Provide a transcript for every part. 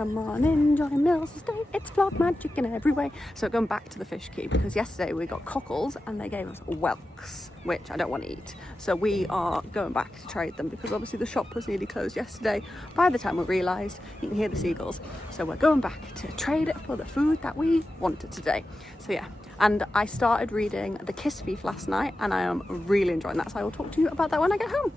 come on in, Johnny Mills Estate, it's vlog magic in every way. So going back to the fish quay, because yesterday we got cockles and they gave us whelks, which I don't want to eat. So we are going back to trade them because obviously the shop was nearly closed yesterday. By the time we realised, you can hear the seagulls. So we're going back to trade it for the food that we wanted today. So yeah, and I started reading The Kiss Thief last night and I am really enjoying that. So I will talk to you about that when I get home.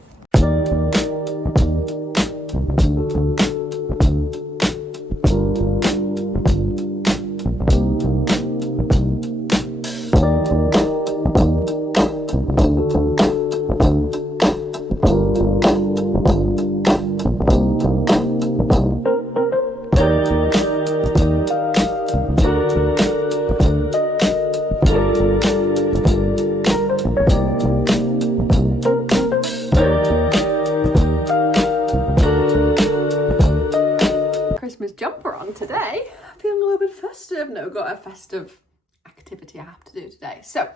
Jumper on today. I'm feeling a little bit festive. No, got a festive activity I have to do today. So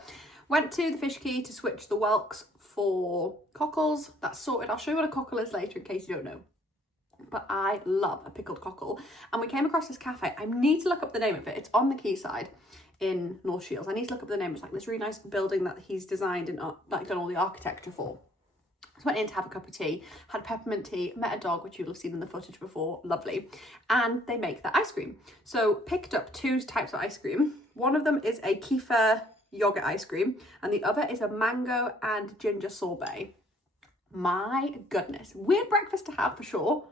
went to the fish quay to switch the whelks for cockles. That's sorted. I'll show you what a cockle is later in case you don't know. But I love a pickled cockle. And we came across this cafe. I need to look up the name of it. It's on the quayside in North Shields. I need to look up the name. It's like this really nice building that he's designed and like done all the architecture for. So went in to have a cup of tea, had peppermint tea, met a dog, which you'll have seen in the footage before, lovely. And they make their ice cream. So picked up two types of ice cream. One of them is a kefir yogurt ice cream and the other is a mango and ginger sorbet. My goodness, weird breakfast to have for sure.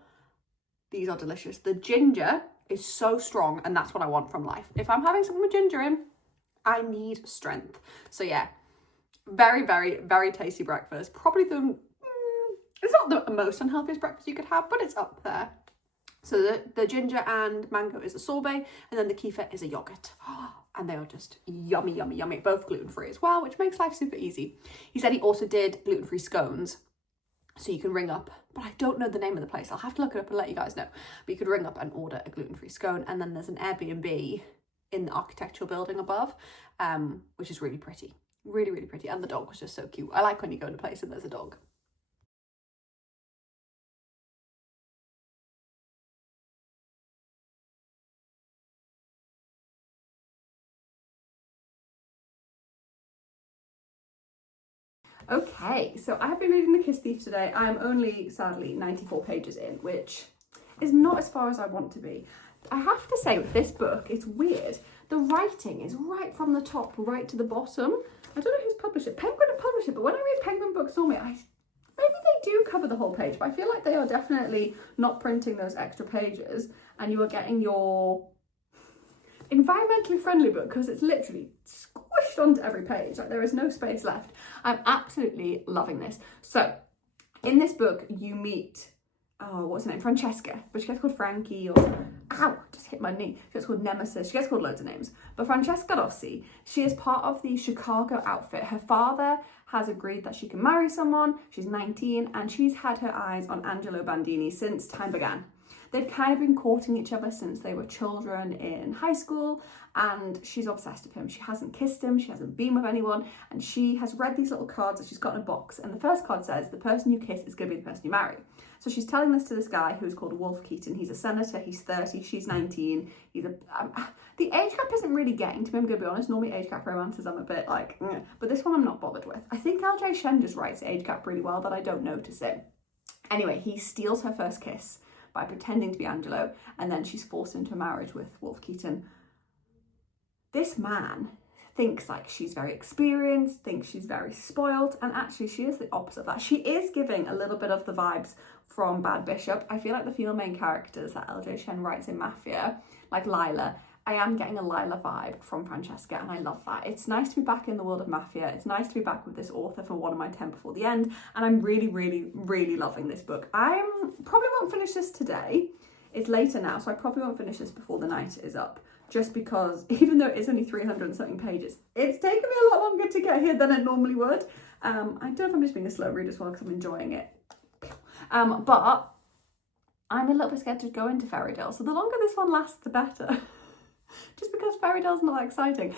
These are delicious. The ginger is so strong and that's what I want from life. If I'm having something with ginger in, I need strength. So yeah, very, very, very tasty breakfast. Probably it's not the most unhealthiest breakfast you could have, but it's up there. So the ginger and mango is a sorbet, and then the kefir is a yogurt. And they are just yummy, yummy, yummy. Both gluten-free as well, which makes life super easy. He said he also did gluten-free scones. So you can ring up, but I don't know the name of the place. I'll have to look it up and let you guys know. But you could ring up and order a gluten-free scone. And then there's an Airbnb in the architectural building above, which is really pretty. Really, really pretty. And the dog was just so cute. I like when you go to a place and there's a dog. Okay, so I have been reading The Kiss Thief today. I'm only, sadly, 94 pages in, which is not as far as I want to be. I have to say with this book, it's weird. The writing is right from the top, right to the bottom. I don't know who's published it. Penguin have published it, but when I read Penguin books normally, maybe they do cover the whole page, but I feel like they are definitely not printing those extra pages and you are getting your environmentally friendly book because it's literally squished onto every page. Like there is no space left. I'm absolutely loving this. So in this book, you meet, what's her name? Francesca, but she gets called Frankie or, ow, just hit my knee. She gets called Nemesis. She gets called loads of names. But Francesca Rossi, she is part of the Chicago outfit. Her father has agreed that she can marry someone. She's 19 and she's had her eyes on Angelo Bandini since time began. They've kind of been courting each other since they were children in high school and she's obsessed with him. She hasn't kissed him, she hasn't been with anyone, and she has read these little cards that she's got in a box, and the first card says the person you kiss is going to be the person you marry. So she's telling this to this guy who's called Wolf Keaton. He's a senator, he's 30, she's 19. He's the age gap isn't really getting to me, I'm going to be honest. Normally age gap romances I'm a bit like, but this one I'm not bothered with. I think LJ Shen just writes age gap really well that I don't notice it. Anyway, he steals her first kiss by pretending to be Angelo, and then she's forced into a marriage with Wolf Keaton. This man thinks like she's very experienced, thinks she's very spoiled, and actually she is the opposite of that. She is giving a little bit of the vibes from Bad Bishop. I feel like the female main characters that LJ Shen writes in Mafia, like Lila, I am getting a Lila vibe from Francesca, and I love that. It's nice to be back in the world of Mafia. It's nice to be back with this author for one of my 10 before the end, and I'm really, really, really loving this book. I probably won't finish this today. It's later now, so I probably won't finish this before the night is up, just because even though it is only 300 and something pages, it's taken me a lot longer to get here than it normally would. I don't know if I'm just being a slow reader as well because I'm enjoying it. But I'm a little bit scared to go into Fairy Tale, so the longer this one lasts, the better. Just because Fairy Tale's not that exciting.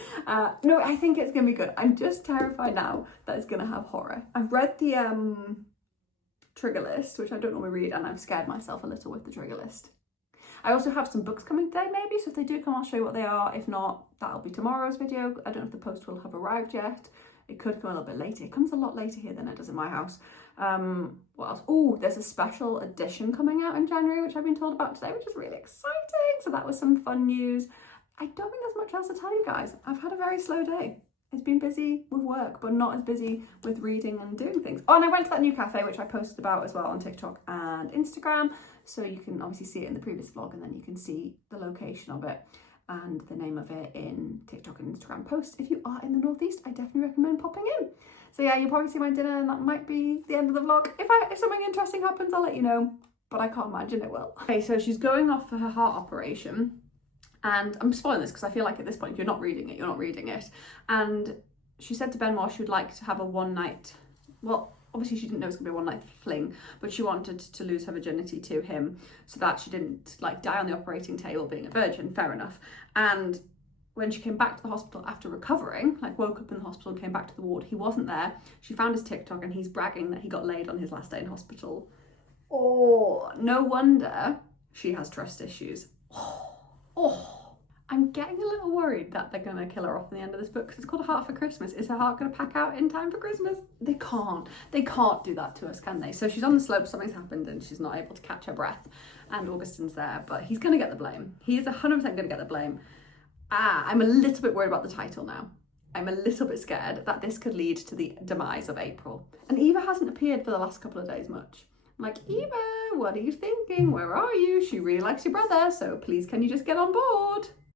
No, I think it's gonna be good. I'm just terrified now that it's gonna have horror. I've read the trigger list, which I don't normally read, and I've scared myself a little with the trigger list. I also have some books coming today maybe, so if they do come I'll show you what they are. If not, that'll be tomorrow's video. I don't know if the post will have arrived yet. It could come a little bit later. It comes a lot later here than it does in my house. What else? Oh, there's a special edition coming out in January, which I've been told about today, which is really exciting. So that was some fun news. I don't think there's much else to tell you guys. I've had a very slow day. It's been busy with work, but not as busy with reading and doing things. Oh, and I went to that new cafe, which I posted about as well on TikTok and Instagram. So you can obviously see it in the previous vlog, and then you can see the location of it and the name of it in TikTok and Instagram posts. If you are in the Northeast, I definitely recommend popping in. So yeah, you'll probably see my dinner, and that might be the end of the vlog. If something interesting happens, I'll let you know, but I can't imagine it will. Okay, so she's going off for her heart operation. And I'm spoiling this because I feel like at this point, if you're not reading it, you're not reading it. And she said to Benoit she would like to have a one night, well, obviously she didn't know it was gonna be a one night fling, but she wanted to lose her virginity to him so that she didn't like die on the operating table being a virgin, fair enough. And when she came back to the hospital after recovering, like woke up in the hospital and came back to the ward, he wasn't there. She found his TikTok and he's bragging that he got laid on his last day in hospital. Oh, no wonder she has trust issues. Oh, I'm getting a little worried that they're going to kill her off in the end of this book because it's called A Heart for Christmas. Is her heart going to pack out in time for Christmas? They can't do that to us, can they? So she's on the slope, something's happened and she's not able to catch her breath, and Augustine's there, but he's going to get the blame. He is 100% going to get the blame. I'm a little bit worried about the title now. I'm a little bit scared that this could lead to the demise of April. And Eva hasn't appeared for the last couple of days much. I'm like, Eva, what are you thinking? Where are you? She really likes your brother, so please can you just get on board?